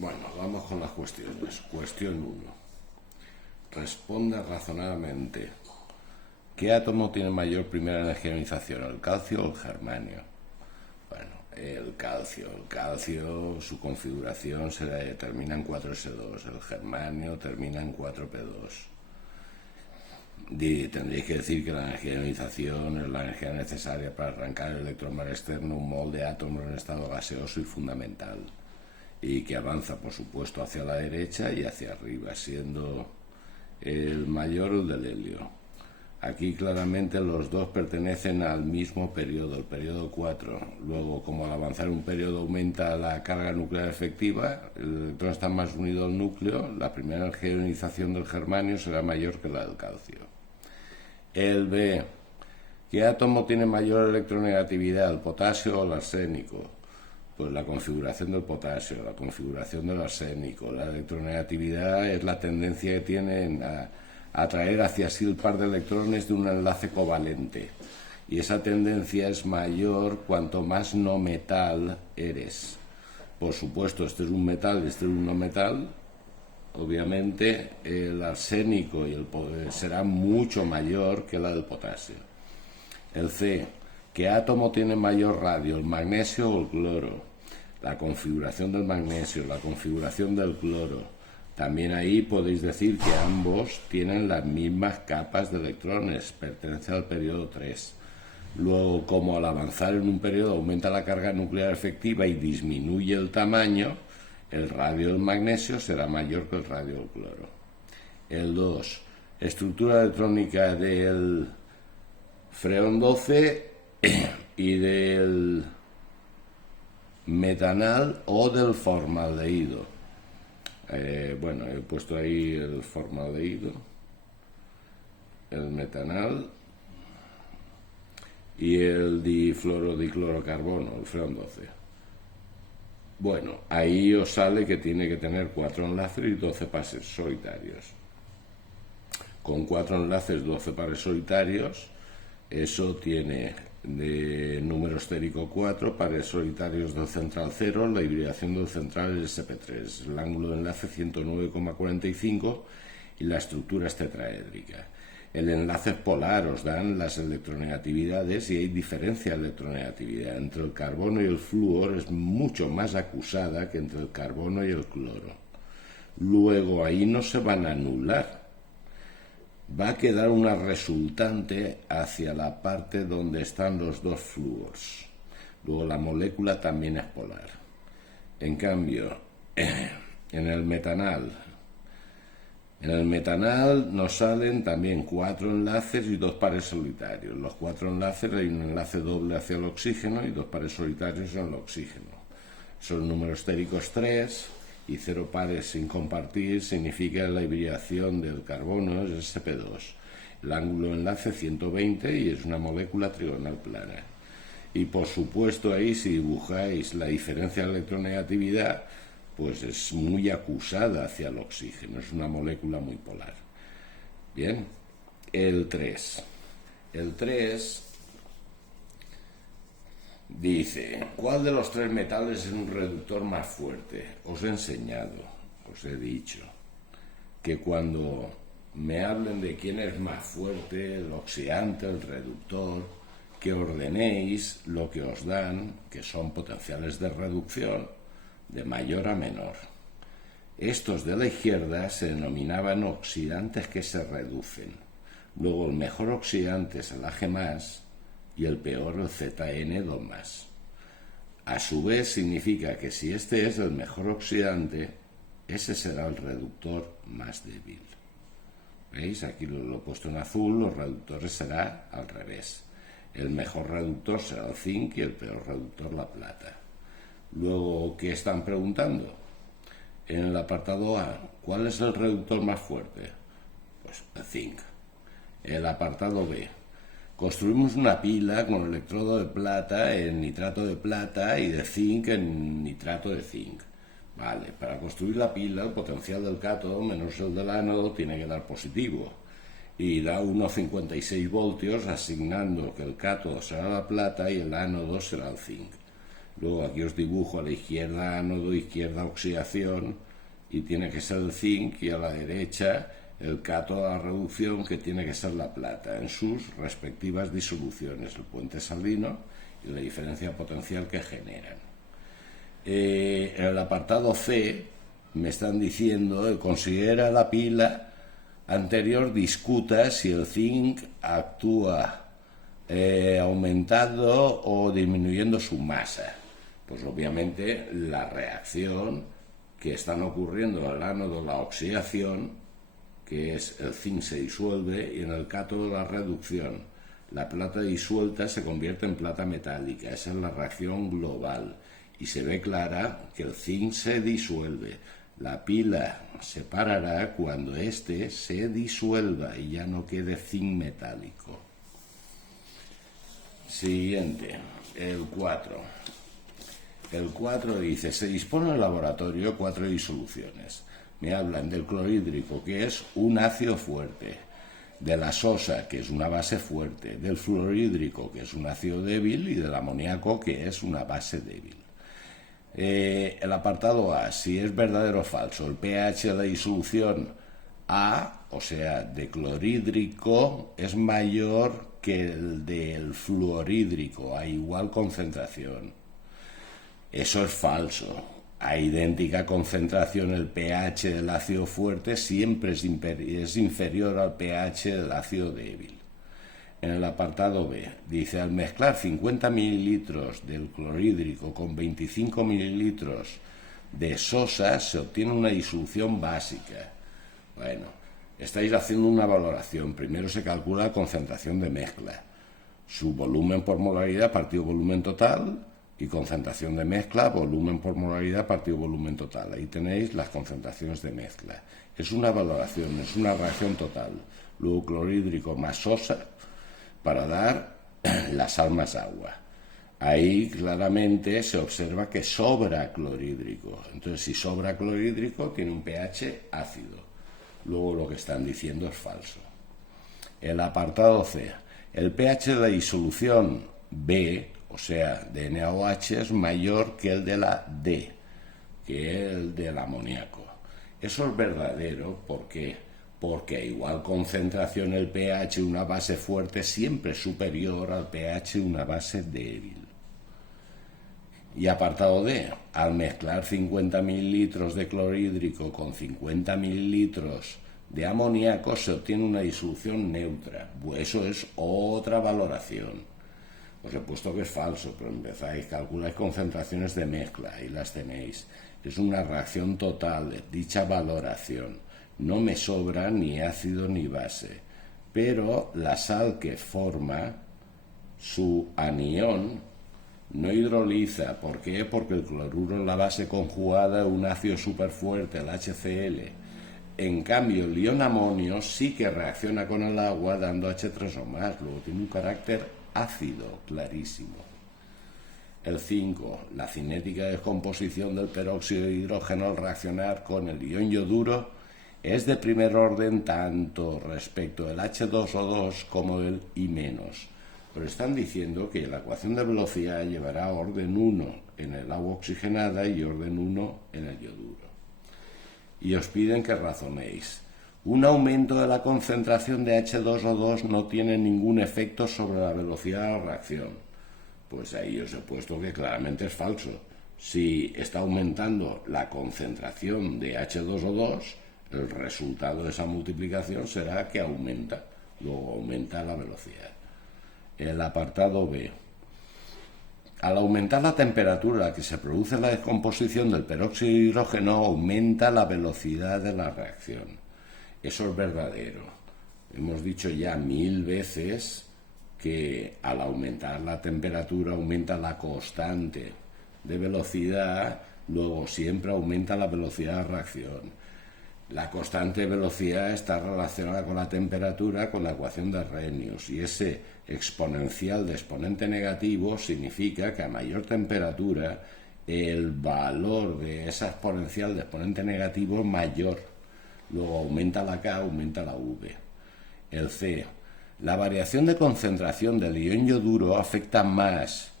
Bueno, vamos con las cuestiones. Cuestión 1. Responda razonadamente. ¿Qué átomo tiene mayor primera energía de ionización, el calcio o el germanio? Bueno, el calcio, su configuración se termina en 4s2, el germanio termina en 4p2. Tendréis que decir que la energía de ionización es la energía necesaria para arrancar el electrón mar externo, un mol de átomos en estado gaseoso y fundamental, y que avanza, por supuesto, hacia la derecha y hacia arriba, siendo el mayor el del helio. Aquí claramente los dos pertenecen al mismo periodo, el periodo 4. Luego, como al avanzar un periodo aumenta la carga nuclear efectiva, el electrón está más unido al núcleo, la primera energía de ionización del germanio será mayor que la del calcio. El B. ¿Qué átomo tiene mayor electronegatividad, el potasio o el arsénico? Pues la configuración del potasio, la configuración del arsénico. La electronegatividad es la tendencia que tienen a atraer hacia sí el par de electrones de un enlace covalente, y esa tendencia es mayor cuanto más no metal eres. Por supuesto, este es un metal y este es un no metal. Obviamente el arsénico será mucho mayor que la del potasio. El C. ¿Qué átomo tiene mayor radio, el magnesio o el cloro? La configuración del magnesio, la configuración del cloro. También ahí podéis decir que ambos tienen las mismas capas de electrones, pertenecen al periodo 3. Luego, como al avanzar en un periodo aumenta la carga nuclear efectiva y disminuye el tamaño, el radio del magnesio será mayor que el radio del cloro. El 2. Estructura electrónica del freón 12 y del metanal o del formaldehído. Bueno, he puesto ahí el formaldehído, el metanal y el difluorodiclorocarbono, el freón 12. Bueno, ahí os sale que tiene que tener 4 enlaces y 12 pares solitarios. Con 4 enlaces, 12 pares solitarios, eso tiene de número estérico 4, pares solitarios del central 0, la hibridación del central es sp3, el ángulo de enlace 109,45 y la estructura es tetraédrica. El enlace polar os dan las electronegatividades y hay diferencia de electronegatividad. Entre el carbono y el flúor es mucho más acusada que entre el carbono y el cloro. Luego ahí no se van a anular. Va a quedar una resultante hacia la parte donde están los dos flúors. Luego la molécula también es polar. En cambio, en el metanal nos salen también 4 enlaces y 2 pares solitarios. Los 4 enlaces hay un enlace doble hacia el oxígeno y 2 pares solitarios en el oxígeno. Son números estéricos 3. Y 0 pares sin compartir significa la hibridación del carbono es sp2. El ángulo de enlace 120 y es una molécula trigonal plana. Y por supuesto ahí si dibujáis la diferencia de electronegatividad, pues es muy acusada hacia el oxígeno, es una molécula muy polar. Bien, el 3. El 3 dice, ¿cuál de los 3 metales es un reductor más fuerte? Os he enseñado, os he dicho, que cuando me hablen de quién es más fuerte, el oxidante, el reductor, que ordenéis lo que os dan, que son potenciales de reducción, de mayor a menor. Estos de la izquierda se denominaban oxidantes que se reducen. Luego el mejor oxidante es el Ag+, y el peor el ZN2+. A su vez significa que si este es el mejor oxidante, ese será el reductor más débil. ¿Veis? Aquí lo he puesto en azul, los reductores será al revés. El mejor reductor será el zinc y el peor reductor la plata. Luego, ¿qué están preguntando? En el apartado A, ¿cuál es el reductor más fuerte? Pues el zinc. El apartado B, construimos una pila con electrodo de plata en nitrato de plata y de zinc en nitrato de zinc. Vale, para construir la pila el potencial del cátodo menos el del ánodo tiene que dar positivo. Y da 1,56 voltios asignando que el cátodo será la plata y el ánodo será el zinc. Luego aquí os dibujo a la izquierda ánodo, izquierda oxidación, y tiene que ser el zinc, y a la derecha el cátodo a la reducción, que tiene que ser la plata, en sus respectivas disoluciones, el puente salino y la diferencia potencial que generan. En el apartado C me están diciendo, considera la pila anterior, discuta si el zinc actúa aumentando o disminuyendo su masa. Pues obviamente la reacción que están ocurriendo en el ánodo, la oxidación, que es el zinc se disuelve, y en el cátodo la reducción. La plata disuelta se convierte en plata metálica. Esa es la reacción global. Y se ve clara que el zinc se disuelve. La pila se parará cuando éste se disuelva y ya no quede zinc metálico. Siguiente, el 4. El 4 dice, se dispone en el laboratorio 4 disoluciones. Me hablan del clorhídrico, que es un ácido fuerte, de la sosa, que es una base fuerte, del fluorhídrico, que es un ácido débil, y del amoníaco, que es una base débil. El apartado A, si es verdadero o falso, el pH de la disolución A, o sea, de clorhídrico, es mayor que el del fluorhídrico a igual concentración. Eso es falso. A idéntica concentración, el pH del ácido fuerte siempre es inferior al pH del ácido débil. En el apartado B, dice, al mezclar 50 mililitros del clorhídrico con 25 mililitros de sosa, se obtiene una disolución básica. Bueno, estáis haciendo una valoración. Primero se calcula la concentración de mezcla, su volumen por molaridad partido volumen total, y concentración de mezcla, volumen por molaridad partido volumen total. Ahí tenéis las concentraciones de mezcla. Es una valoración, es una reacción total. Luego clorhídrico más sosa para dar la sal más agua. Ahí claramente se observa que sobra clorhídrico. Entonces, si sobra clorhídrico, tiene un pH ácido. Luego lo que están diciendo es falso. El apartado C. El pH de la disolución B, o sea, de NaOH, es mayor que el de la D, que es el del amoníaco. Eso es verdadero, ¿por qué? Porque a igual concentración el pH de una base fuerte siempre es superior al pH de una base débil. Y apartado D, al mezclar 50 mililitros de clorhídrico con 50 mililitros de amoníaco se obtiene una disolución neutra. Pues eso es otra valoración. Os he puesto que es falso, pero empezáis, calculáis concentraciones de mezcla, ahí las tenéis. Es una reacción total, dicha valoración. No me sobra ni ácido ni base, pero la sal que forma su anión no hidroliza. ¿Por qué? Porque el cloruro es la base conjugada de un ácido superfuerte, el HCl. En cambio, el ion amonio sí que reacciona con el agua dando H3 o más, luego tiene un carácter ácido clarísimo. El 5. La cinética de descomposición del peróxido de hidrógeno al reaccionar con el ion yoduro es de primer orden tanto respecto del H2O2 como del I-. Pero están diciendo que la ecuación de velocidad llevará a orden 1 en el agua oxigenada y orden 1 en el yoduro. Y os piden que razonéis. Un aumento de la concentración de H2O2 no tiene ningún efecto sobre la velocidad de la reacción. Pues ahí os he puesto que claramente es falso. Si está aumentando la concentración de H2O2, el resultado de esa multiplicación será que aumenta. Luego aumenta la velocidad. El apartado B. Al aumentar la temperatura a la que se produce la descomposición del peróxido de hidrógeno, aumenta la velocidad de la reacción. Eso es verdadero. Hemos dicho ya 1000 veces que al aumentar la temperatura aumenta la constante de velocidad, luego siempre aumenta la velocidad de reacción. La constante de velocidad está relacionada con la temperatura, con la ecuación de Arrhenius, y ese exponencial de exponente negativo significa que a mayor temperatura el valor de esa exponencial de exponente negativo es mayor. Luego aumenta la K, aumenta la V. El C. La variación de concentración del ion yoduro afecta más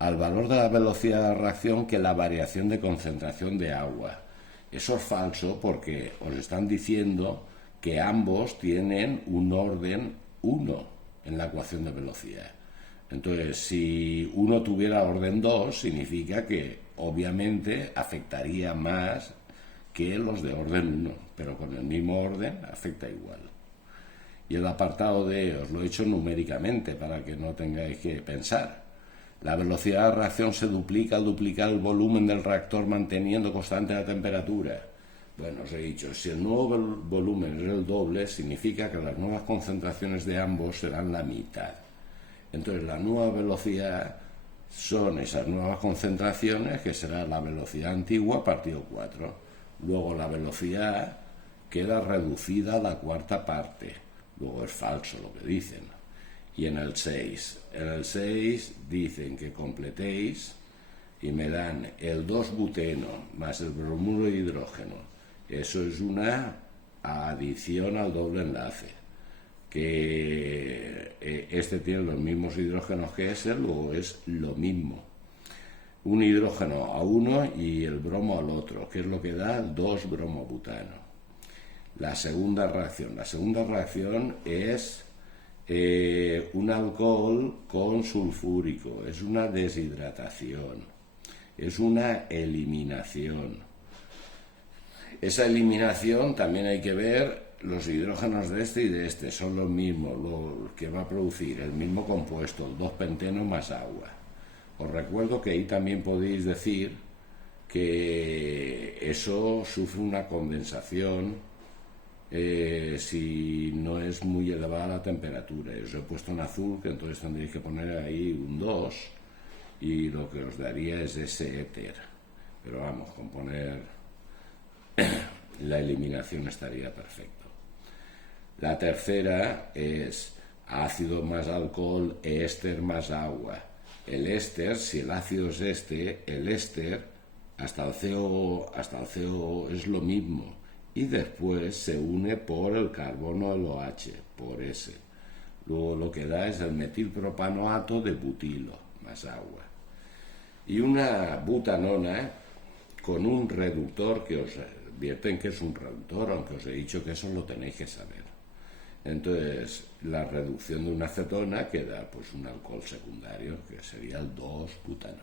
al valor de la velocidad de reacción que la variación de concentración de agua. Eso es falso porque os están diciendo que ambos tienen un orden 1 en la ecuación de velocidad. Entonces, si uno tuviera orden 2, significa que obviamente afectaría más que los de orden 1, pero con el mismo orden afecta igual. Y el apartado D os lo he hecho numéricamente para que no tengáis que pensar. La velocidad de reacción se duplica al duplicar el volumen del reactor manteniendo constante la temperatura. Bueno, os he dicho, si el nuevo volumen es el doble, significa que las nuevas concentraciones de ambos serán la mitad. Entonces, la nueva velocidad son esas nuevas concentraciones, que será la velocidad antigua partido 4. Luego, la velocidad queda reducida a la cuarta parte. Luego es falso lo que dicen. Y en el 6 dicen que completéis y me dan el 2-buteno más el bromuro de hidrógeno. Eso es una adición al doble enlace, que este tiene los mismos hidrógenos que ese, luego es lo mismo. Un hidrógeno a uno y el bromo al otro, que es lo que da 2-bromobutano. La segunda reacción es un alcohol con sulfúrico, es una deshidratación, es una eliminación. Esa eliminación también hay que ver, los hidrógenos de este y de este son los mismos, lo que va a producir el mismo compuesto, el 2-penteno más agua. Os recuerdo que ahí también podéis decir que eso sufre una condensación si no es muy elevada la temperatura. Os he puesto en azul, que entonces tendréis que poner ahí un 2 y lo que os daría es ese éter. Pero vamos, con poner la eliminación estaría perfecto. La tercera es ácido más alcohol, éster más agua. El éster, si el ácido es este, el éster hasta el CO es lo mismo. Y después se une por el carbono del OH, por ese. Luego lo que da es el metilpropanoato de butilo, más agua. Y una butanona con un reductor, que os advierten que es un reductor, aunque os he dicho que eso lo tenéis que saber. Entonces, la reducción de una acetona queda pues un alcohol secundario, que sería el 2-butano.